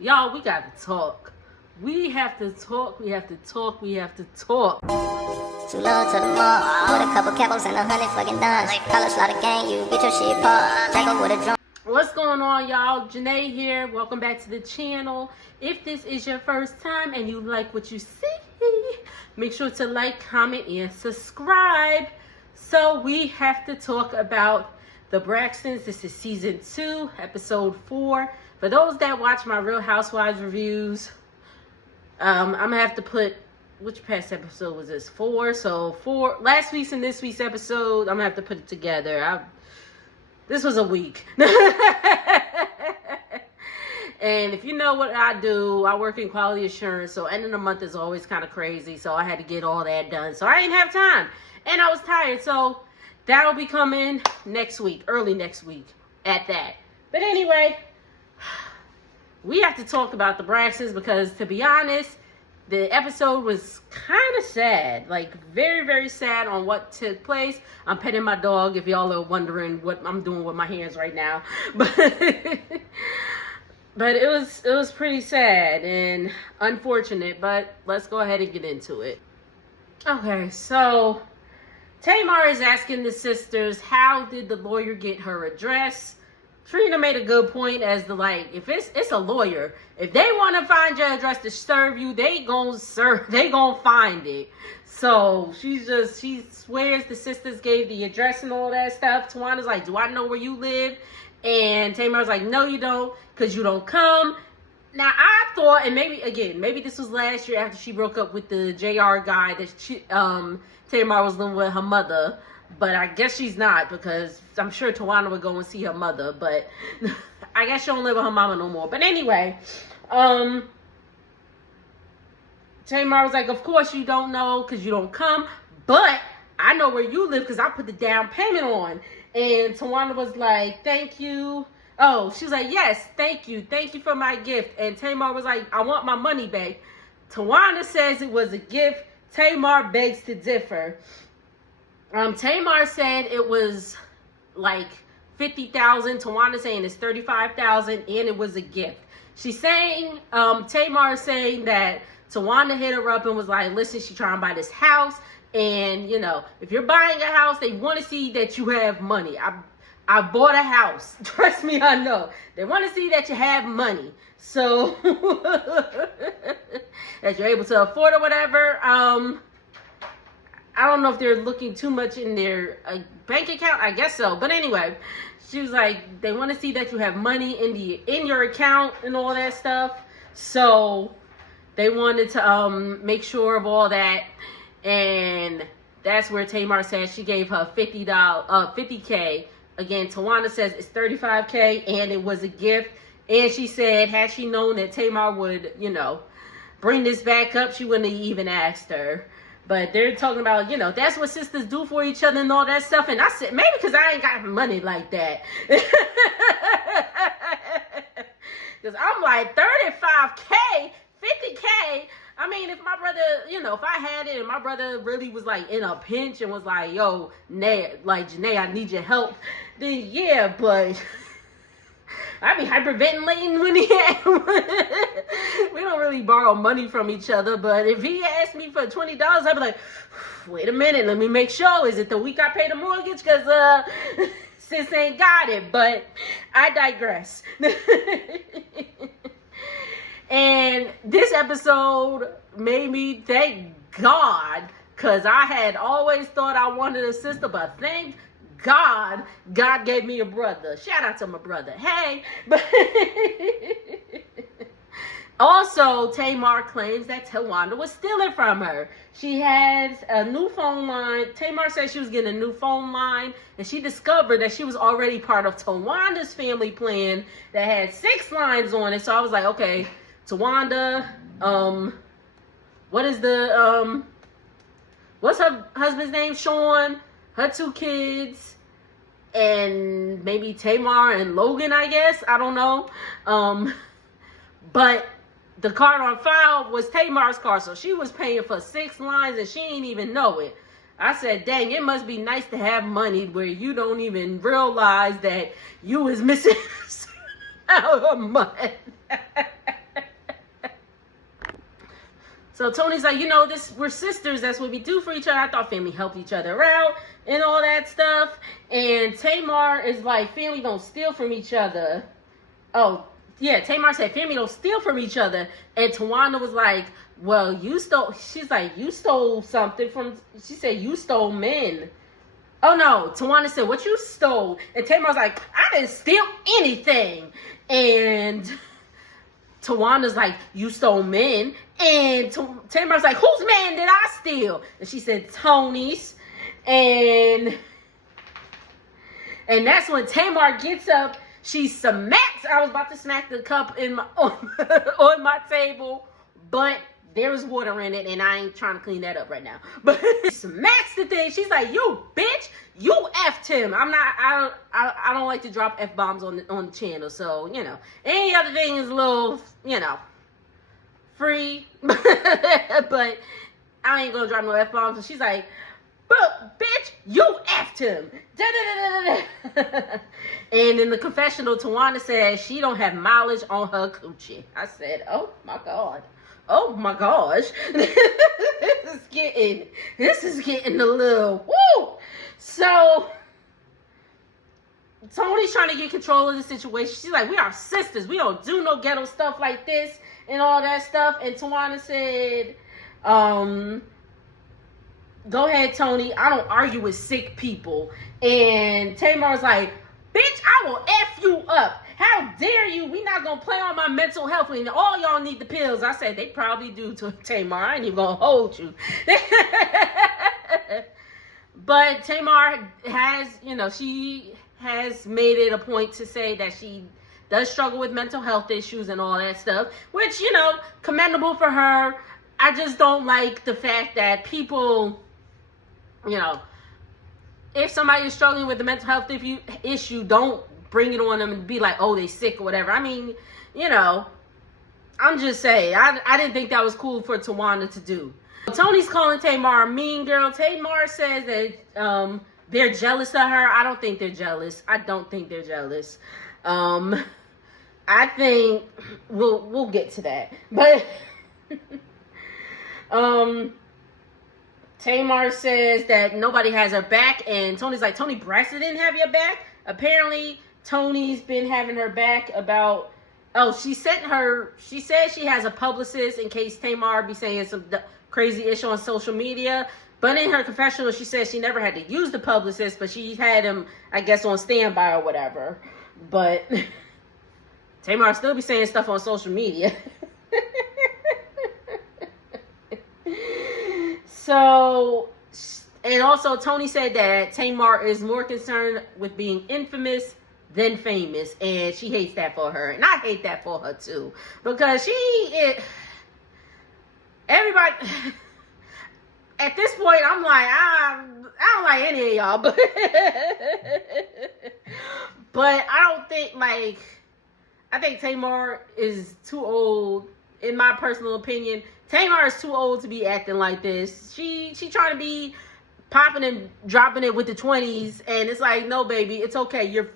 Y'all, we got to talk. We have to talk. We have to talk. We have to talk. Too low to the mall. With a couple capos and 100 fucking dimes. College slaughter gang, you get your shit popped. Back up with a drum. What's going on, y'all? Janae here. Welcome back to the channel. If this is your first time and you like what you see, make sure to like, comment, and subscribe. So we have to talk about the Braxtons. This is season 2, episode 4. For those that watch my Real Housewives reviews, I'm gonna have to put, which past episode was this? 4. So 4 last week's and this week's episode, I'm gonna have to put it together. This was a week. And if you know what I do, I work in quality assurance, so end of the month is always kind of crazy, so I had to get all that done. So I didn't have time, and I was tired, so that'll be coming next week, early next week at that. But anyway, we have to talk about the Braxtons because, to be honest, the episode was kind of sad, like very, very sad on what took place. I'm petting my dog, if y'all are wondering what I'm doing with my hands right now. But it was pretty sad and unfortunate, but let's go ahead and get into it. Okay, so Tamar is asking the sisters, how did the lawyer get her address? Trina made a good point as to, like, if it's a lawyer, if they want to find your address to serve you, they gonna find it. So she swears the sisters gave the address and all that stuff. Tawana's like, do I know where you live? And Tamar's like, no, you don't, because you don't come. Now, I thought, and maybe this was last year after she broke up with the JR guy, that Tamar was living with her mother. But I guess she's not, because I'm sure Tawana would go and see her mother. But I guess she don't live with her mama no more. But anyway, Tamar was like, of course you don't know because you don't come. But I know where you live because I put the down payment on. And Tawana was like, thank you. Oh, she's like, yes, thank you. Thank you for my gift. And Tamar was like, I want my money back. Tawana says it was a gift. Tamar begs to differ. Tamar said it was like $50,000. Tawana saying it's $35,000 and it was a gift. She's saying, Tamar is saying that Tawana hit her up and was like, listen, she's trying to buy this house. And, you know, if you're buying a house, they want to see that you have money. I bought a house. Trust me, I know. They want to see that you have money. So, that you're able to afford or whatever. I don't know if they're looking too much in their bank account. I guess so. But anyway, she was like, they want to see that you have money in your account and all that stuff. So, they wanted to make sure of all that. And that's where Tamar says she gave her $50K. Again, Tawana says it's $35K and it was a gift. And she said, had she known that Tamar would, you know, bring this back up, she wouldn't have even asked her. But they're talking about, you know, that's what sisters do for each other and all that stuff. And I said, maybe because I ain't got money like that. Because I'm like, $35K, $50K. I mean, if my brother, you know, if I had it and my brother really was like in a pinch and was like, yo, Janae, I need your help, then yeah, but I'd be hyperventilating when he had we don't really borrow money from each other, but if he asked me for $20, I'd be like, wait a minute, let me make sure. Is it the week I pay the mortgage? Because sis ain't got it, but I digress. And this episode made me thank God, because I had always thought I wanted a sister, but thank God, God gave me a brother. Shout out to my brother. Hey. But also, Tamar claims that Tawanda was stealing from her. She has a new phone line. Tamar said she was getting a new phone line, and she discovered that she was already part of Tawanda's family plan that had 6 lines on it. So I was like, okay, Tawanda, what's her husband's name? Sean, her 2 kids, and maybe Tamar and Logan, I guess. I don't know. But the card on file was Tamar's card, so she was paying for 6 lines and she didn't even know it. I said, dang, it must be nice to have money where you don't even realize that you was missing out of money. So Tony's like, we're sisters. That's what we do for each other. I thought family helped each other out and all that stuff. And Tamar is like, family don't steal from each other. Oh, yeah, Tamar said, family don't steal from each other. And Tawana was like, well, she's like, you stole something she said, you stole men. Oh, no, Tawana said, what you stole? And Tamar's like, I didn't steal anything. And Tawana's like, you stole men. And Tamar's like, whose man did I steal? And she said, Tony's. And that's when Tamar gets up. She smacks. I was about to smack the cup on my table, but there was water in it, and I ain't trying to clean that up right now. But she smacks the thing. She's like, "You bitch, you effed him." I don't like to drop F-bombs on the channel, so any other thing is a little free, but I ain't gonna drop no F-bombs. So she's like, but bitch, you effed him. And in the confessional, Tawana says she don't have mileage on her coochie. I said, oh my God. Oh my gosh. This is getting a little woo. So Tony's trying to get control of the situation. She's like, we are sisters. We don't do no ghetto stuff like this and all that stuff. And Tawana said, go ahead, Tony. I don't argue with sick people. And Tamar's like, bitch, I will F you up. How dare you? We not going to play on my mental health. And all y'all need the pills. I said, they probably do to Tamar. I ain't even going to hold you. But Tamar has, she has made it a point to say that she does struggle with mental health issues and all that stuff. Which, commendable for her. I just don't like the fact that people, if somebody is struggling with a mental health issue, don't bring it on them and be like, oh, they sick or whatever. I mean, I'm just saying, I didn't think that was cool for Tawana to do. Tony's calling Tamar a mean girl. Tamar says that they're jealous of her. I don't think they're jealous. I think we'll get to that. But Tamar says that nobody has her back, and Tony's like, Tony Braxton didn't have your back? Apparently, Tony's been having her back about, she said she has a publicist in case Tamar be saying some crazy issue on social media. But in her confessional, she says she never had to use the publicist, but she had him, I guess, on standby or whatever. But Tamar still be saying stuff on social media. So, and also Tony said that Tamar is more concerned with being infamous than famous, and she hates that for her, and I hate that for her too, because everybody at this point, I'm like, I don't like any of y'all, but I don't think, I think Tamar is too old, in my personal opinion. Tamar is too old to be acting like this. She trying to be popping and dropping it with the 20s, and it's like, no, baby, it's okay. You're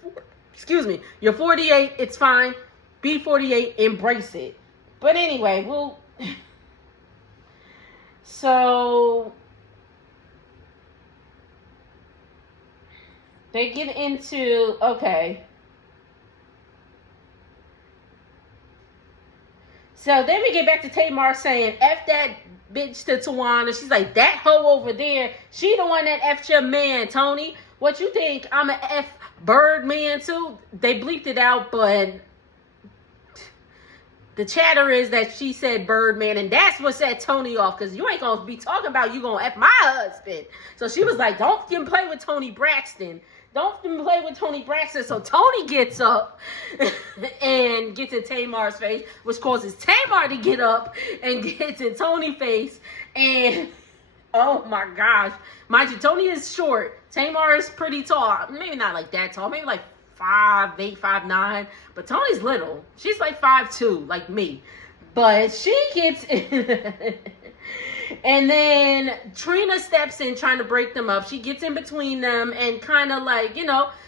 48. It's fine. Be 48. Embrace it. But anyway, so they get into, okay. So then we get back to Tamar saying, F that bitch to Tawana. She's like, that hoe over there, she the one that F'd your man, Tony. What you think? I'm an F bird man too? They bleeped it out, but the chatter is that she said Birdman, and that's what set Tony off, because you ain't going to be talking about you going to F my husband. So she was like, don't even play with Tony Braxton. Don't even play with Tony Braxton. So Tony gets up and gets in Tamar's face, which causes Tamar to get up and gets in Tony's face. And, oh my gosh. Mind you, Tony is short. Tamar is pretty tall. Maybe not like that tall. Maybe like 5'8", 5'9". But Tony's little. She's like 5'2", like me. But she gets in. And then Trina steps in trying to break them up. She gets in between them and kind of like,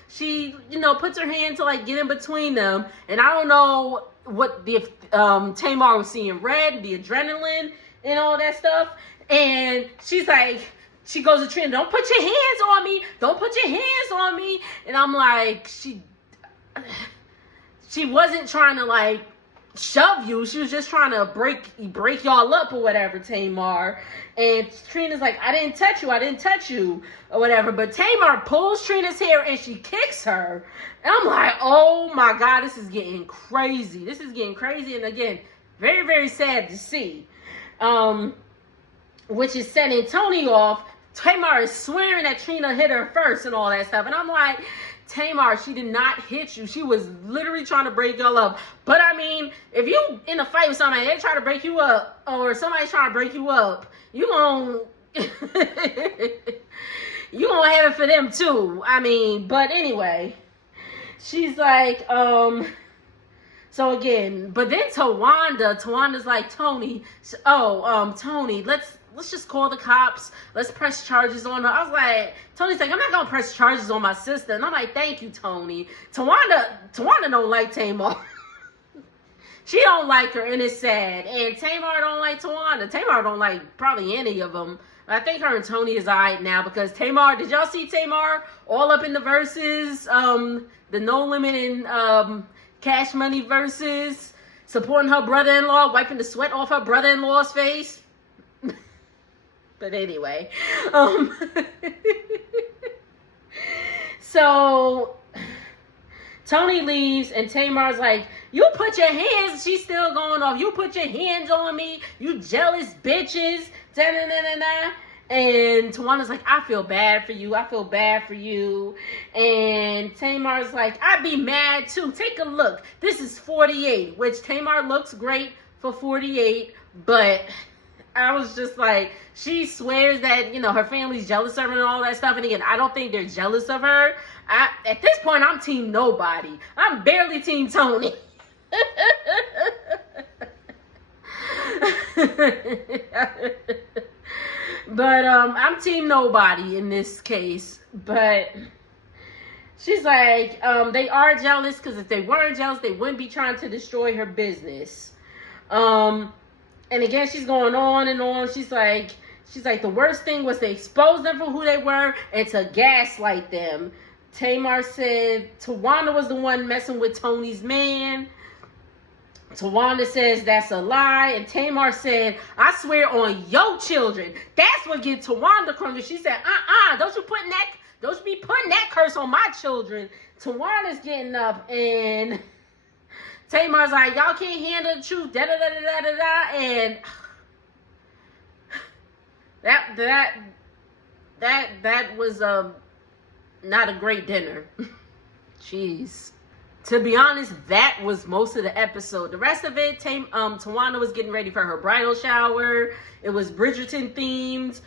she, puts her hand to like get in between them. And I don't know what the Tamar was seeing red, the adrenaline. and all that stuff. And she's like, she goes to Trina, don't put your hands on me. Don't put your hands on me. And I'm like, she wasn't trying to like shove you. She was just trying to break y'all up or whatever, Tamar. And Trina's like, I didn't touch you or whatever. But Tamar pulls Trina's hair and she kicks her. And I'm like, oh my God, this is getting crazy. This is getting crazy. And again, very, very sad to see. Which is setting Tony off. Tamar is swearing that Trina hit her first and all that stuff. And I'm like, Tamar, she did not hit you. She was literally trying to break y'all up. But I mean, if you in a fight with somebody, they try to break you up, or somebody's trying to break you up, you gonna you gonna have it for them too. I mean, but anyway, she's like, so again, but then Tawanda's like, Tony, Tony, let's just call the cops. Let's press charges on her. I was like, Tony's like, I'm not gonna press charges on my sister. And I'm like, thank you, Tony. Tawanda don't like Tamar. She don't like her, and it's sad. And Tamar don't like Tawanda. Tamar don't like probably any of them. I think her and Tony is alright now, because Tamar, did y'all see Tamar all up in the verses? The No Limit and Cash Money verses, supporting her brother-in-law, wiping the sweat off her brother-in-law's face. But anyway, so Tony leaves and Tamar's like, you put your hands, she's still going off, you put your hands on me, you jealous bitches, da-da-da-da-da. And Tawanda's like, I feel bad for you. And Tamar's like, I'd be mad too. Take a look. This is 48, which Tamar looks great for 48, but I was just like, she swears that, her family's jealous of her and all that stuff. And again, I don't think they're jealous of her. At this point, I'm team nobody. I'm barely team Tony. But I'm team nobody in this case. But she's like, they are jealous, because if they weren't jealous, they wouldn't be trying to destroy her business. And again, she's going on and on. She's like, the worst thing was to expose them for who they were and to gaslight them. Tamar said Tawanda was the one messing with Tony's man. Tawanda says that's a lie. And Tamar said, I swear on your children. That's what gets Tawanda crumbly. She said, don't you be putting that curse on my children. Tawanda's getting up, and Tamar's like, y'all can't handle the truth, da-da-da-da-da-da, and that was not a great dinner. Jeez. To be honest, that was most of the episode. The rest of it, Tawanda was getting ready for her bridal shower. It was Bridgerton themed.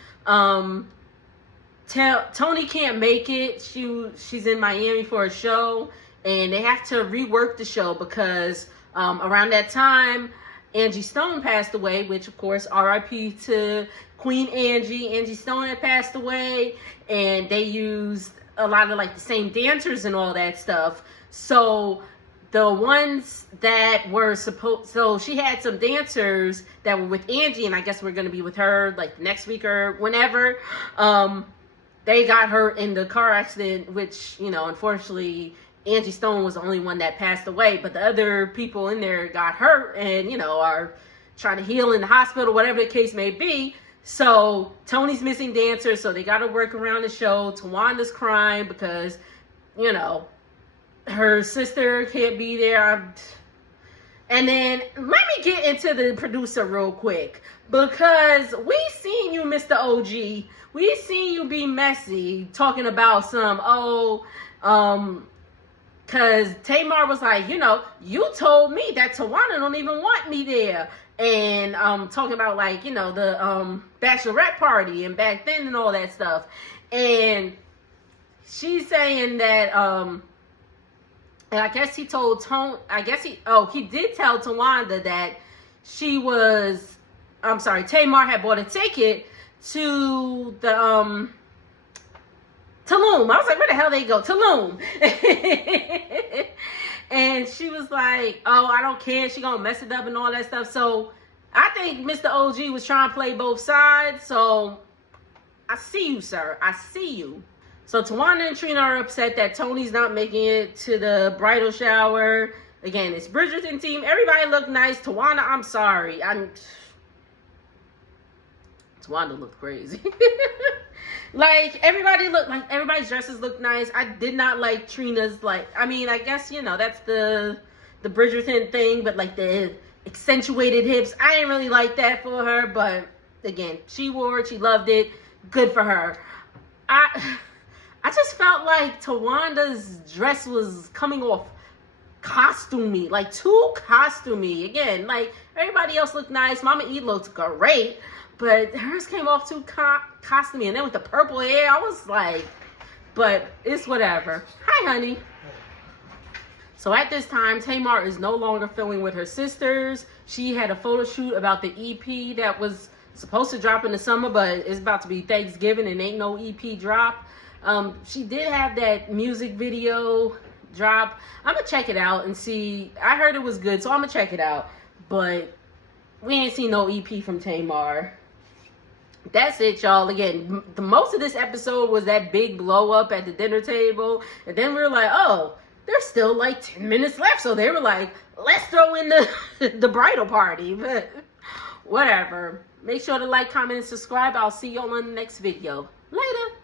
Tony can't make it. She's in Miami for a show, and they have to rework the show because around that time, Angie Stone passed away, which of course, R.I.P. to Queen Angie. Angie Stone had passed away, and they used a lot of like the same dancers and all that stuff. So the ones that were so she had some dancers that were with Angie, and I guess we're going to be with her like next week or whenever. They got hurt in the car accident, which, unfortunately, Angie Stone was the only one that passed away, but the other people in there got hurt and, are trying to heal in the hospital, whatever the case may be. So Tony's missing dancers, so they got to work around the show. Tawanda's crying because, her sister can't be there. And then let me get into the producer real quick, because we seen you, Mr. OG. We seen you be messy talking about some, because Tamar was like, you told me that Tawanda don't even want me there. And talking about like, the bachelorette party and back then and all that stuff. And she's saying that, and I guess he told he did tell Tawanda that Tamar had bought a ticket to the Tulum. I was like, where the hell they go? Tulum. And she was like, I don't care, she gonna mess it up and all that stuff. So I think Mr. OG was trying to play both sides, so I see you, sir. I see you. So Tawanda and Trina are upset that Tony's not making it to the bridal shower. Again, it's Bridgerton team. Everybody looked nice. Tawanda, I'm sorry. Tawanda looked crazy. Like, everybody's dresses look nice. I did not like Trina's, like, I mean, I guess, you know, that's the Bridgerton thing, but like the accentuated hips, I didn't really like that for her, but again, she wore it, she loved it, good for her. I just felt like Tawanda's dress was coming off costumey, like too costumey. Again, like everybody else looked nice. Mama E looked great, but hers came off too costumey. And then with the purple hair, I was like, but it's whatever. Hi, honey. So at this time, Tamar is no longer filming with her sisters. She had a photo shoot about the EP that was supposed to drop in the summer, but it's about to be Thanksgiving and ain't no EP drop. She did have that music video drop. I'm gonna check it out and see. I heard it was good, so I'm gonna check it out. But we ain't seen no EP from Tamar. That's it, y'all. Again, the most of this episode was that big blow up at the dinner table, and then we were like, oh, there's still like 10 minutes left, so they were like, let's throw in the bridal party. But whatever. Make sure to like, comment, and subscribe. I'll see y'all on the next video. Later.